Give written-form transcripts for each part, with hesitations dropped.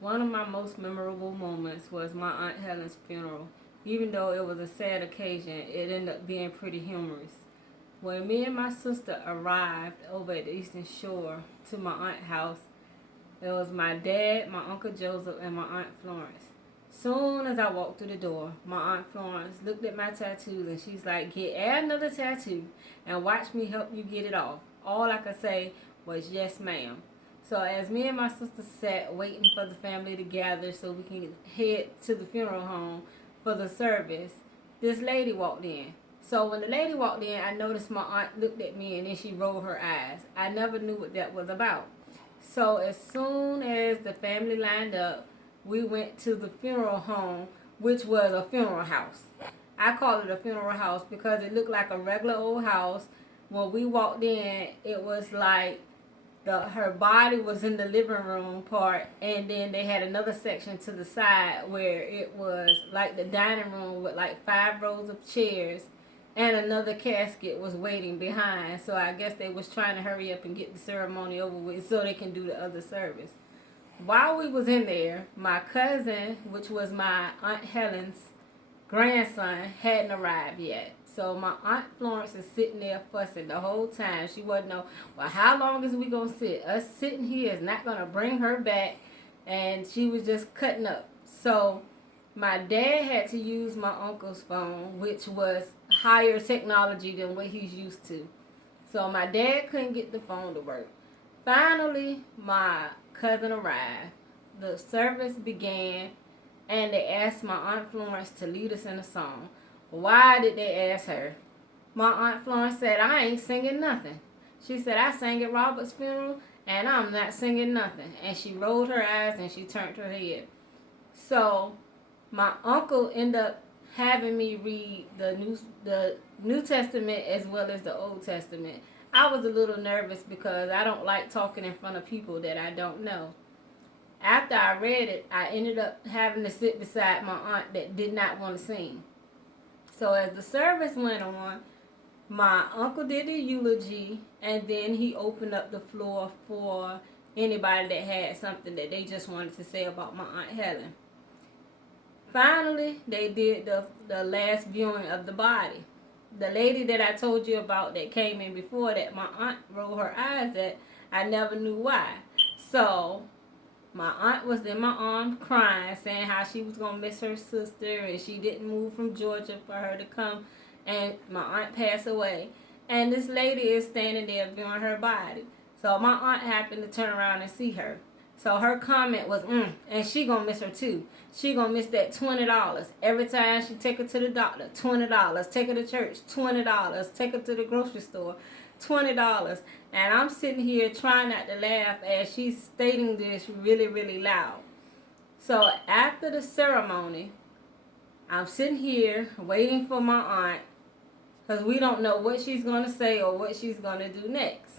One of my most memorable moments was my Aunt Helen's funeral. Even though it was a sad occasion, it ended up being pretty humorous. When me and my sister arrived over at the Eastern Shore to my aunt's house, it was my dad, my Uncle Joseph, and my Aunt Florence. Soon as I walked through the door, my Aunt Florence looked at my tattoos and she's like, add another tattoo and watch me help you get it off. All I could say was, yes, ma'am. So as me and my sister sat waiting for the family to gather so we can head to the funeral home for the service, this lady walked in. So when the lady walked in, I noticed my aunt looked at me and then she rolled her eyes. I never knew what that was about. So as soon as the family lined up, we went to the funeral home, which was a funeral house. I call it a funeral house because it looked like a regular old house. When we walked in, it was like her body was in the living room part, and then they had another section to the side where it was like the dining room with like 5 rows of chairs, and another casket was waiting behind. So I guess they was trying to hurry up and get the ceremony over with so they can do the other service. While we was in there, my cousin, which was my Aunt Helen's grandson, hadn't arrived yet. So my Aunt Florence is sitting there fussing the whole time. She wasn't know, well, how long is we going to sit? Us sitting here is not going to bring her back. And she was just cutting up. So my dad had to use my uncle's phone, which was higher technology than what he's used to. So my dad couldn't get the phone to work. Finally, my cousin arrived. The service began, and they asked my Aunt Florence to lead us in a song. Why did they ask her? My Aunt Florence said, I ain't singing nothing. She said, I sang at Robert's funeral, and I'm not singing nothing. And she rolled her eyes and she turned her head. So my uncle ended up having me read the New Testament as well as the Old Testament. I was a little nervous because I don't like talking in front of people that I don't know. After I read it, I ended up having to sit beside my aunt that did not want to sing. So as the service went on, my uncle did the eulogy, and then he opened up the floor for anybody that had something that they just wanted to say about my Aunt Helen. Finally, they did the last viewing of the body. The lady that I told you about that came in before that my aunt rolled her eyes at, I never knew why. So my aunt was in my arms crying, saying how she was going to miss her sister and she didn't move from Georgia for her to come, and my aunt passed away. And this lady is standing there viewing her body. So my aunt happened to turn around and see her. So her comment was, and she gonna miss her too. She gonna miss that $20 every time she take her to the doctor. $20. Take her to church. $20. Take her to the grocery store. $20. And I'm sitting here trying not to laugh as she's stating this really, really loud. So after the ceremony, I'm sitting here waiting for my aunt because we don't know what she's gonna say or what she's gonna do next.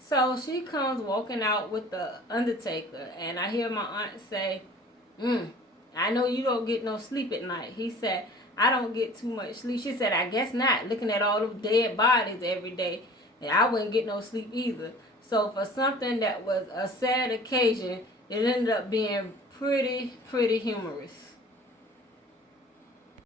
So she comes walking out with the undertaker, and I hear my aunt say, I know you don't get no sleep at night. He said, I don't get too much sleep. She said, I guess not. Looking at all those dead bodies every day, I wouldn't get no sleep either. So for something that was a sad occasion, it ended up being pretty humorous.